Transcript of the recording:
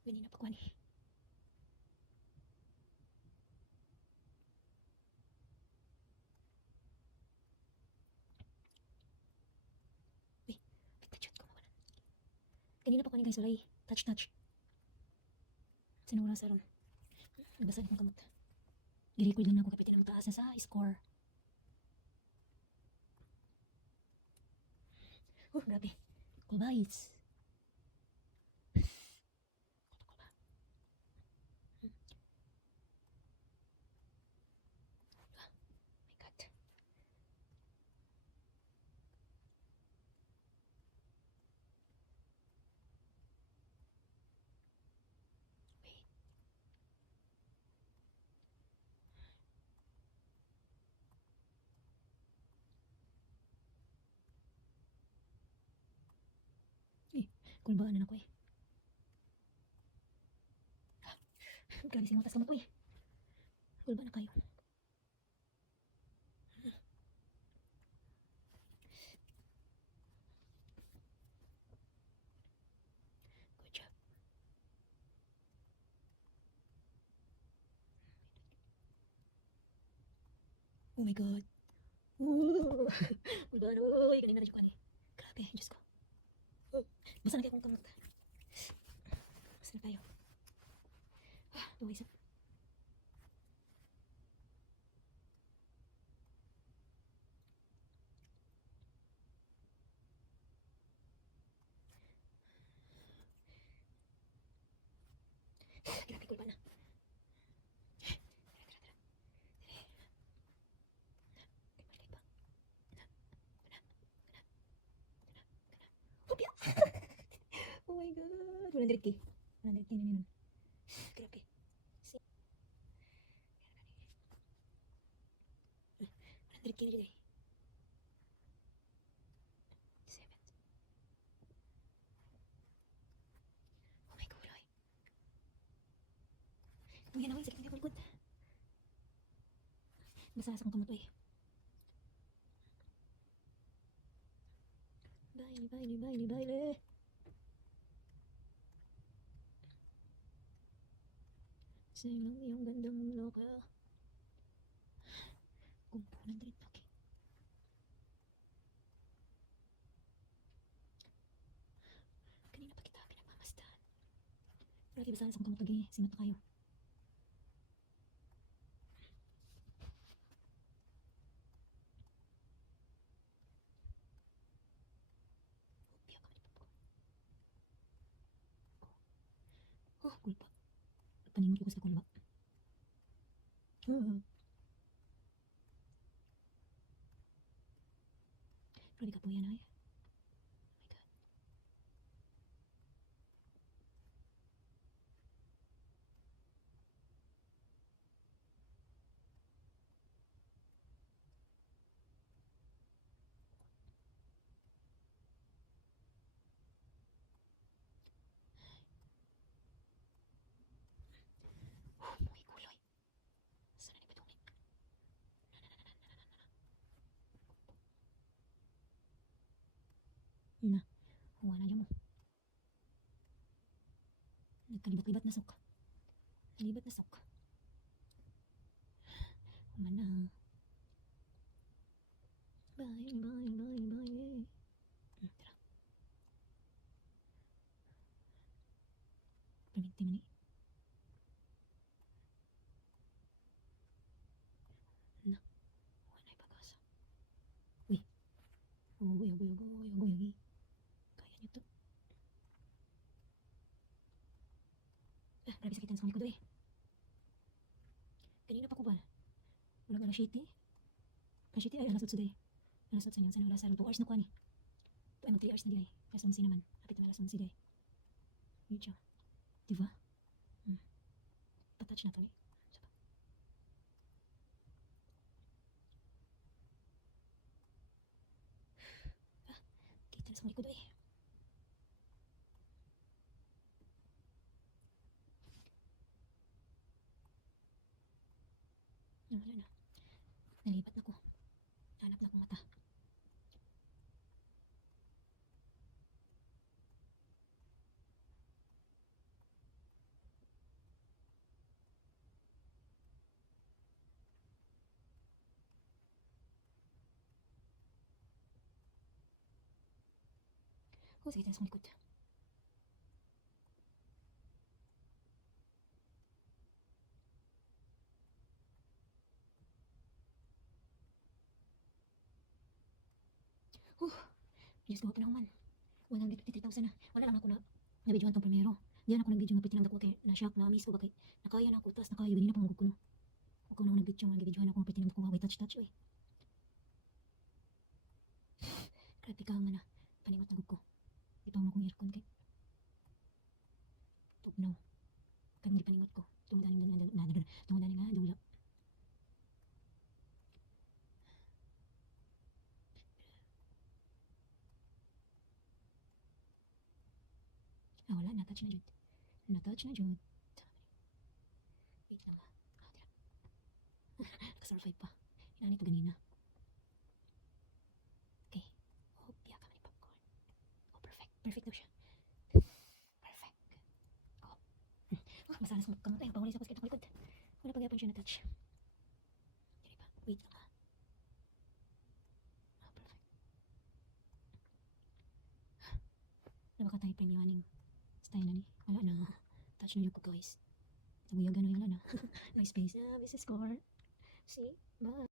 Ganina pa kuan. Uy, touch ko mo kanan. Ganina pa kuan guys, walay touch. Sinura sa ron. Nagbasa akong kamot. Gi-record lang ako kapitin ang taas na sa score. Grabe. Cool bites. Cool ba? My God. Wait. Kulbaan na ako eh. Grabe singotas kamot ko eh. Kulbaan na kayo. Good job. Oh my God. Kulbaan. Uy, kanina na dyan ko ani. Grabe, Diyos ko. Basta na kayo kong kamot. Basta na tayo. Tuway sa... Grabe, kulbaan na. Oh my God. 100k. 100k na ninon. Grabe. 100k na dyan eh. 7. Oh my God. Ay. Ang yan away. Sakit nga kulikod. Basta sa kong kamot eh. Baile. Sayang lang yung ganda mong loka. Kumpunan din laki. Kanina pa kita pinagmamasdan. Lagi basta sa kong kamot lagi. Singat na kayo. Piyak kami ni Papa. Oh, kulpa. Paningot ko sa kulba. Grabe ka po yan ay. Oh my God. Muy kuloy. Sana ni Badungin. Na. Huwa na dyan mo. Nagkalibat-libat na sok. Nalibat na sok. Humana. Bye. Tara. Perminti mo ni. Na. Huwa na ipag-asa. Uy. Ugoy. Kaya niyo to. Grabe sakitan sa likod eh. Kanina pa ko ba? Wala ka shitty. Ang shitty ay alasot suday. Alasot sa niyan. Sana wala sa 2 hours na ko ani. Ito ay mag 3 hours na di ay. Alas 11 naman. Kapit na alas 11 di ay. Yun siya. Diba? Patouch na to eh. Kita na sa likod eh. Wala na. Nalipat na ko. Hanap na akong mata. Oh, sakit na sa likod. Diyos ko, pinahuman. 153,000 na. Wala lang ako na videohan tong primero. Diyan ako nag-video nga piti lang dako kay na-shock na miss ko ba kay nakaya na ako tas nakaya ganina pa ko no. Ako na ako nag-video nga videohan ako piti lang dako way touch oy. Grabe ka nga na panimot na ko. Ipang mo kong aircon kay. Tugnaw. Kang gipanimot ko. Tungdaning nga dula. Ah, wala na-touch na jud. Na-touch na jud. Wait lang ha. Naka-survive pa. Inani to ganina. Okay. Oh, piya ka man ni popcorn. Oh, perfect. Perfect daw siya. Perfect. Oh. Oh, masalas mo kamot ay. Panguli sa basket akong likod. Wala pa gyapon siya na-touch. Dili pa. Wait lang ha. Ah, perfect. Wala ba ka tayo premium style na ni? Wala na. Touch na yun ko guys. Nabuyagan na yung wala na. Nice space. Business score. See? Bye.